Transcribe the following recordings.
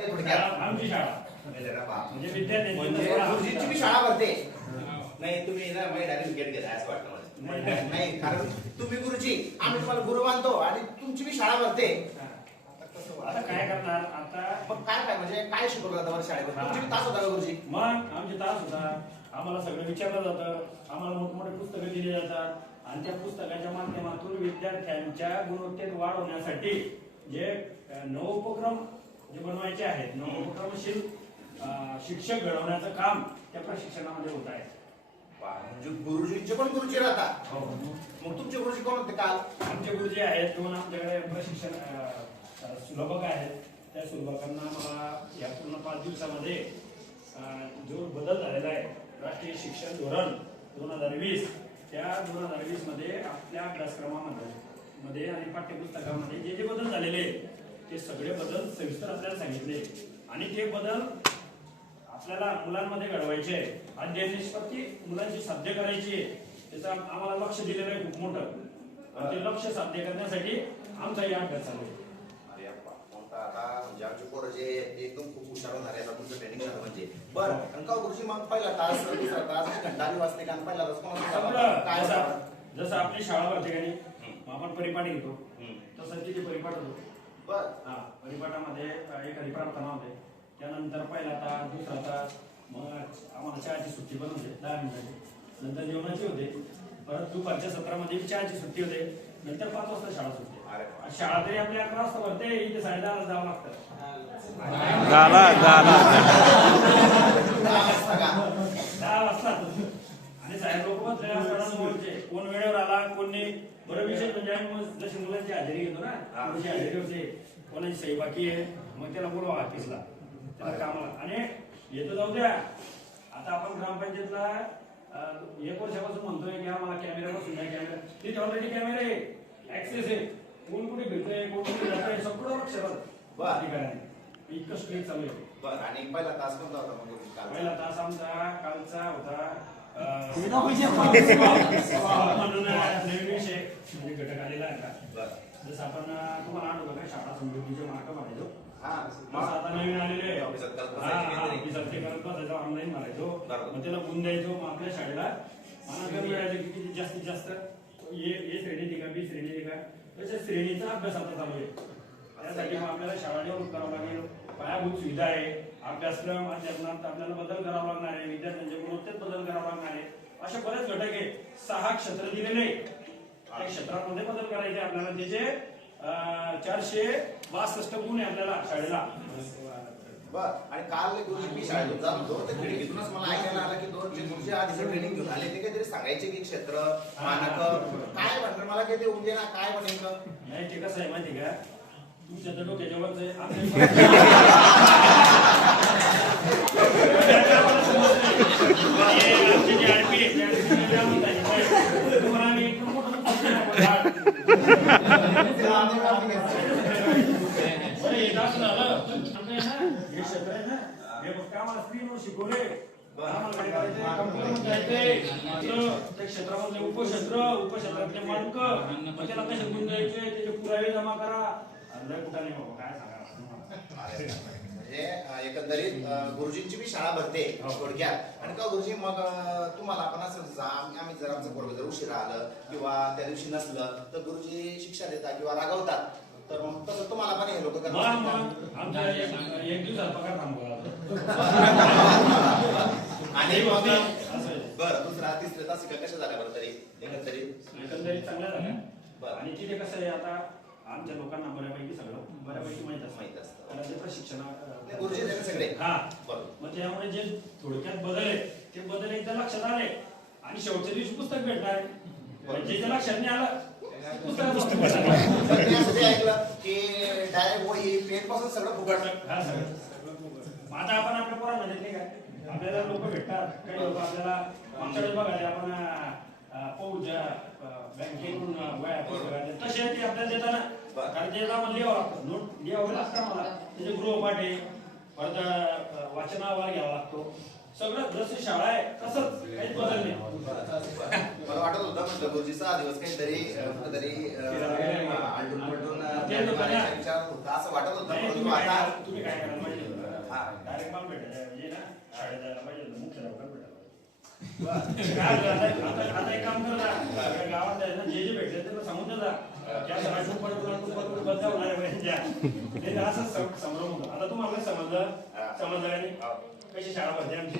ते थोडक्यात आमची शाळा. म्हणजे म्हणजे शाळा. भरते. नाही तुम्ही ना मी डायरेक्ट विकेट घेता असं वाटतं नाही, मला नाही. कारण तुम्ही गुरुजी आम्ही तुम्हाला गुरु मानतो आणि तुमची बी शाळा भरते. कसं आता? काय करणार? आता मग काय काय म्हणजे काय शिकवलं जातं बरं शाळेत तुमची बी तास होता का गुरुजी? मग आमचे तास होता. आम्हाला सगळं विचारलं जातं. आम्हाला मोठमोठे पुस्तकं दिली जातात. आणि त्या पुस्तकाच्या माध्यमातून विद्यार्थ्यांच्या गुणवत्तेत वाढ होण्यासाठी जे अ, नवोपक्रम जे बनवायचे आहेत नवोपक्रमशील अ, शिक्षक घडवण्याचं काम त्या प्रशिक्षणामध्ये होत आहे. म्हणजे गुरुजींचे पण गुरुजी राहतात. मग तुमचे गुरुजी कोण होते काल? आमचे गुरुजी आहेत दोन आमच्याकडे प्रशिक्षण अ, सुलभक आहेत. त्या सुलभकांना मला या पूर्ण पाच दिवसामध्ये अ, जो बदल झालेला आहे. राष्ट्रीय शिक्षण धोरण दोन हजार वीस. त्या दोन हजार वीसमध्ये आपल्या अभ्यासक्रमामध्ये मध्ये आणि पाठ्यपुस्तकामध्ये जे जे बदल झालेले आहेत, ते सगळे बदल सविस्तर आपल्याला सांगितले. आणि ते बदल आपल्याला मुलांमध्ये घडवायचे आहे. अध्ययन निष्पत्ती मुलांची साध्य करायची आहे. त्याचं आम- आम्हाला लक्ष दिलेलं आहे खूप मोठं. आणि ते लक्ष साध्य करण्यासाठी आमचा या अभ्यास चालू आहे. आता म्हणजे आमचे पोरं जे आहेत ते एकदम खूप हुशार होणार आहे तुमचं ट्रेनिंग झालं म्हणजे. बरं आणि का गुरुजी मग पहिला तास दुसरा तास घंटा बी वाजते का? आणि पहिला तास कोणाला सगळं काय जसं आपली शाळा भरते का नाही मग आपण परिपाठ घेतो. तसं तिथे परिपाठ होतो. बरं हा परिपाठामध्ये अ, एखादी प्रार्थना होते त्यानंतर पहिला तास दुसरा तास मग आम्हाला चहाची सुट्टी पण होते दहा मिनिटाची. नंतर जेवणाची होते. परत दुपारच्या सत्रामध्ये चहाची सुट्टी होते. नंतर पाच वाजता शाळा सुटते. शाळा तरी आपली अकरा वाजता भरते इथे साडेदहाला जावं लागतं. झाला झाला दहा वाजता का? दहा वाजता आणि कोण वेळेवर आला कोण नाही बरं विशेष म्हणजे आम्ही मग जशी मुलांची हजेरी घेतो ना हा. तशी हजेरी होते. कोणाची सही बाकी आहे? मग त्याला बोलवा ऑफिसला त्याला कामाला. आणि येतो जाऊ द्या. आता आपण ग्रामपंचायतला एक वर्षापासून म्हणतोय की आम्हाला कॅमेरा बसून द्या कॅमेरा तिथे ऑलरेडी कॅमेरा आहे. ऍक्सेस आहे. कोण कुठे भेटतोय कोण कुठे जातोय सगळं लक्ष बरं. अधिकाऱ्यांनी. इतकं स्ट्रिक्ट चालू आहे. बरं. आणि पहिला तास कोणता होता मग? पहिला तास आमचा कालचा होता. म्हणून नवीन विषय म्हणजे घटक आलेला आहे का जसं आपण तुम्हाला आठवतो का शाळा समृद्धीचे मार्क म्हणायचो आता नवीन आलेले आहे. बसायचो ऑनलाईन मारायचो मग त्याला गुण द्यायचो मग आपल्या शाळेला मानांकन मिळायचं की किती जास्तीत जास्त ए ए श्रेणी ती का बी श्रेणी का तशा श्रेणीचा अभ्यास आता चालू आहे त्यासाठी मग आपल्याला शाळा डेव्हलप करावं लागेल पायाभूत सुविधा आहे अभ्यासक्रम अध्यापनात आपल्याला असे बरेच घटक आहे सहा क्षेत्र दिलेले आहे. त्या क्षेत्रामध्ये बदल करायचे आपल्याला. त्याचे चारशे बासष्ट गुण आहे आपल्याला शाळेला. बर. आणि काल मी शाळेत जात होतो त्या खिडकीतूनच मला ऐकायला आलं की दोन गुरुजी आधीचं ट्रेनिंग घेऊन आले ते काहीतरी सांगायचे की क्षेत्र मानक. काय म्हणणार मला काही ते उद्या ना काय म्हणेल नाही ते कसं आहे माहिती का? तुमच्या तर डोक्याच्या वरच आहे. क्षेत्रामध्ये उपक्षेत्र उपक्षेत्रातले मालक त्याला कसे त्याचे पुरावे जमा करा लय कुठं नाही बाबा काय सांगा म्हणजे एकंदरीत गुरुजींची बी शाळा भरते हो. थोडक्यात. आणि का गुरुजी मग तुम्हाला आपण असं समजा, आम्ही जर आमचं पोरग जर उशिरा आलं किंवा त्या दिवशी नसलं तर गुरुजी शिक्षा देतात किंवा रागवतात. तर मग तसं तुम्हाला पण हे लोक करतात एक दिवसात पगार आणि मग. बरं दुसरा तिसरा तास का कशा झाल्या बरं तरी? एकंदरीत? एकंदरीत चांगल्या झाल्या. बरं. आणि तिथे कसं आहे आता आमच्या लोकांना बऱ्यापैकी सगळं बऱ्यापैकी माहीत असतं. माहीत असतं. कारण ते प्रशिक्षण नाही, गुरुजी आहेत सगळे? हा. बरोबर. मग त्यामुळे जे थोडक्यात बदल आहे ते बदल एकदा लक्षात आले आणि शेवटच्या दिवशी पुस्तक भेटणार. आहे. जे जे लक्षात नाही आलं पुस्तक तर मी असं ते ऐकलं की डायरेक्ट वही पेन पासून सगळं हा सगळं. मग आता आपण आपल्या पोरांना देत नाही का? आपल्याला लोक भेटतात. काही लोक आपल्याला मागच्या वेळेस बघा ते आपण पौच्या बँकेकडून वया ते आपल्याला देताना? कारण त्याला मला लिहावं लागतं नोट लिहावं लागतं मला त्याचे गृहपाठ परत वाचनावर घ्यावा लागतो. सगळं जसं शाळा आहे. तसंच काहीच बदल नाही. मला वाटत होतं म्हटलं गुरुजी सहा दिवस काहीतरी कुठेतरी आलटून पलटून ते. विचार होता. असं वाटत होतं. परंतु तुम्ही काय आता करा- तुम्ही काय करा माहिती आहे? शाळेत जायला पाहिजे भेटायला पाहिजे. झालं, आता आता- आता एक काम कर. ना गावात ना जे जे भेटले त्यांना सांगून जा. शाळा भरते आमची?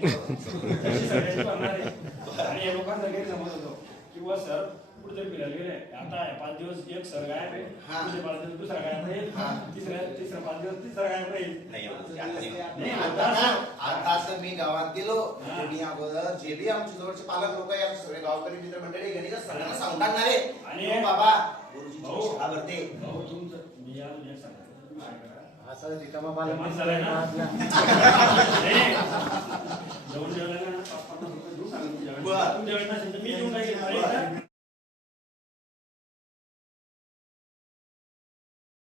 आणि या लोकांना काही समज होतो. किंवा सर कुठेतरी फिरायला गेले. आता पाच दिवस एक सर गायब आहे. हा. पुढचे पाच दिवस दुसरा गायब राहील. हा. तिसऱ्या तिसरा पाच दिवस तिसरा गायब राहील. नाही आता नाही. नाही, आता आता ना, आता असं मी गावात गेलो. हा. मी अगोदर जे बी आमच्या जवळचे पालक लोक आहे आमचे सगळे गावकरी मित्रमंडळी गणित सगळ्यांना सांगतात ना रे आणि- हो बाबा गुरुजीची भाऊ. शाळा भरते. भाऊ तुमचं मी एक सांगतो. तुम्ही करा असं रिकामा माणसाला आहे ना?